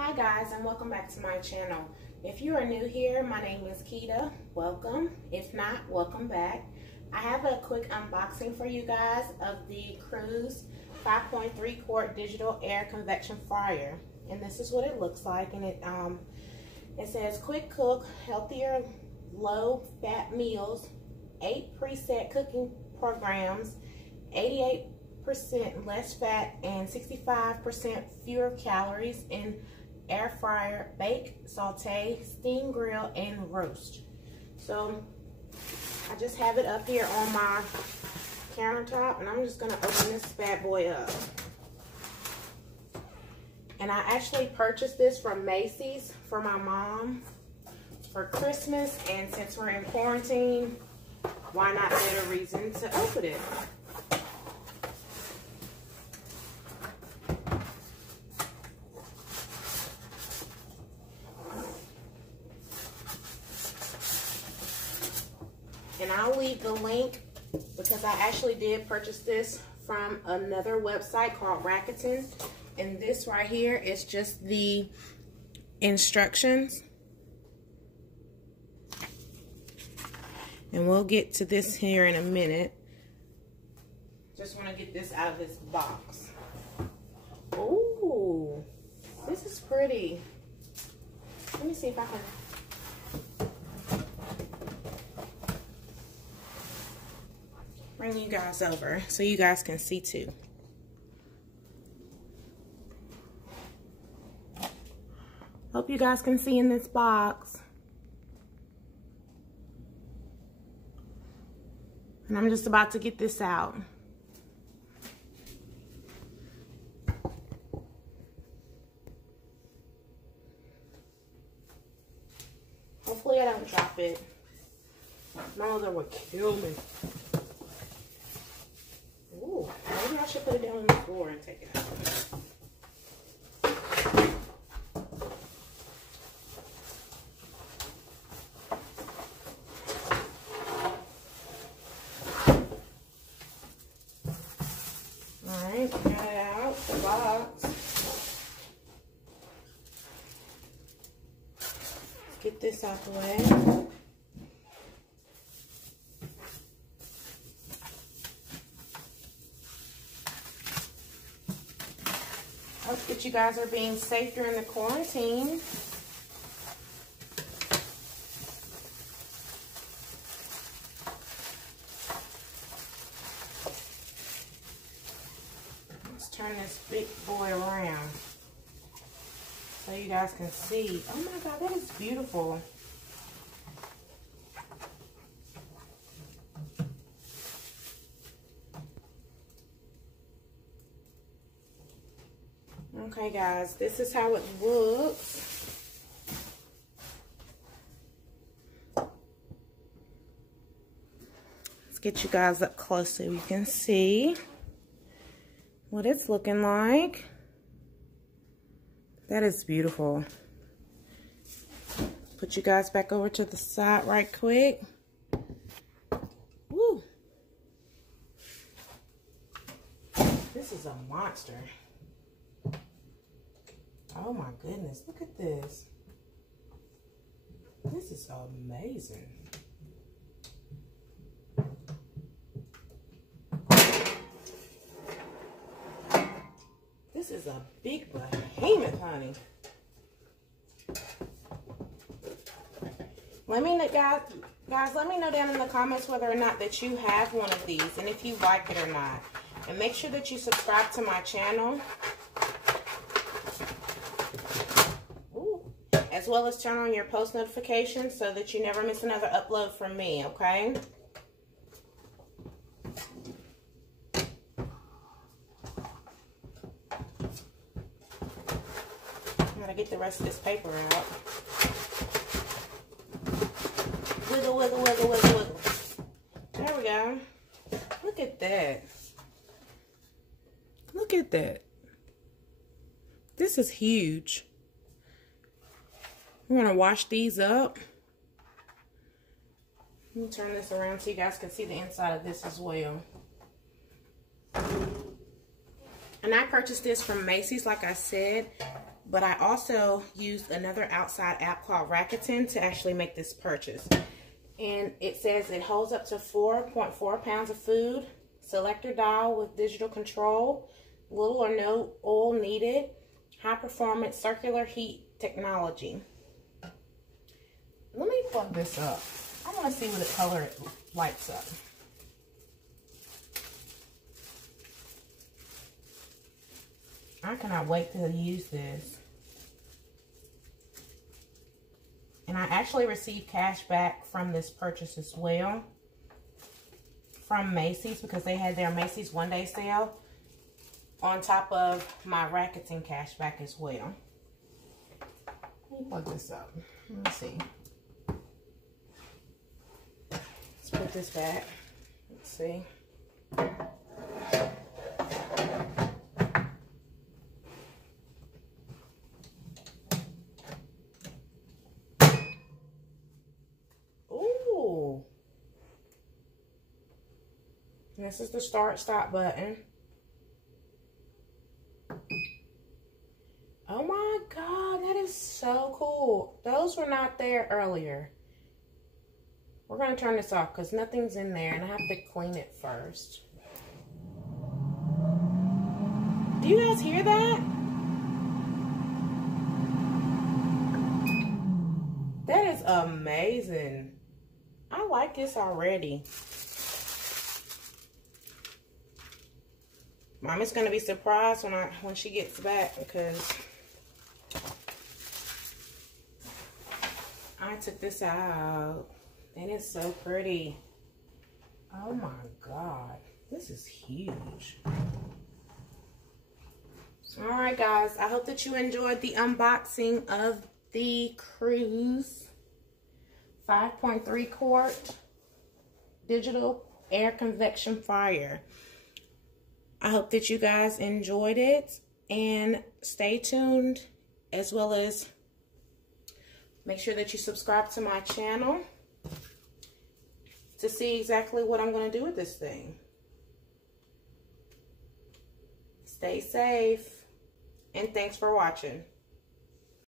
Hi guys, and welcome back to my channel. If you are new here, my name is Keita. Welcome. If not, welcome back. I have a quick unboxing for you guys of the Cruz 5.3 quart digital air convection fryer, and this is what it looks like. And it says quick cook, healthier, low fat meals, 8 preset cooking programs, 88% less fat and 65% fewer calories in air fryer, bake, saute, steam, grill, and roast. So I just have it up here on my countertop, and I'm just going to open this bad boy up. And I actually purchased this from Macy's for my mom for Christmas, and since we're in quarantine, why not get a reason to open it? And I'll leave the link because I actually did purchase this from another website called Rakuten. And this right here is just the instructions. And we'll get to this here in a minute. Just want to get this out of this box. Ooh, this is pretty. Let me see if I can. Bring you guys over so you guys can see too. Hope you guys can see in this box. And I'm just about to get this out. Hopefully I don't drop it. My mother would kill me. Ooh, maybe I should put it down on the floor and take it out. Alright, got it out the box. Let's get this out the way. Hope that you guys are being safe during the quarantine. Let's turn this big boy around so you guys can see. Oh my God, that is beautiful. Okay guys, this is how it looks. Let's get you guys up close so you can see what it's looking like. That is beautiful. Put you guys back over to the side right quick. Woo! This is a monster. Oh my goodness, look at this. This is amazing. This is a big behemoth, honey. Let me know, guys, let me know down in the comments whether or not that you have one of these and if you like it or not. And make sure that you subscribe to my channel, as well as turn on your post notifications so that you never miss another upload from me, okay? I gotta get the rest of this paper out. Wiggle, wiggle, wiggle, wiggle, wiggle. There we go. Look at that. Look at that. This is huge. We're going to wash these up. Let me turn this around so you guys can see the inside of this as well. And And I purchased this from Macy's, like I said, but I also used another outside app called Rakuten to actually make this purchase. And it says it holds up to 4.4 pounds of food, selector dial with digital control, little or no oil needed, high performance circular heat technology. Let me plug this up. I want to see what color it lights up. I cannot wait to use this. And I actually received cash back from this purchase as well from Macy's, because they had their Macy's one-day sale on top of my Rakuten cash back as well. Let me plug this up. Let me see. Let's put this back. Let's see. This is the start-stop button. Oh my God, that is so cool. Those were not there earlier. We're going to turn this off because nothing's in there and I have to clean it first. Do you guys hear that? That is amazing. I like this already. Mommy's gonna be surprised when she gets back, because I took this out and it's so pretty. Oh my God, this is huge. All right, guys, I hope that you enjoyed the unboxing of the Cruz 5.3 quart digital air convection fryer. I hope that you guys enjoyed it, and stay tuned, as well as make sure that you subscribe to my channel to see exactly what I'm going to do with this thing. Stay safe, and thanks for watching.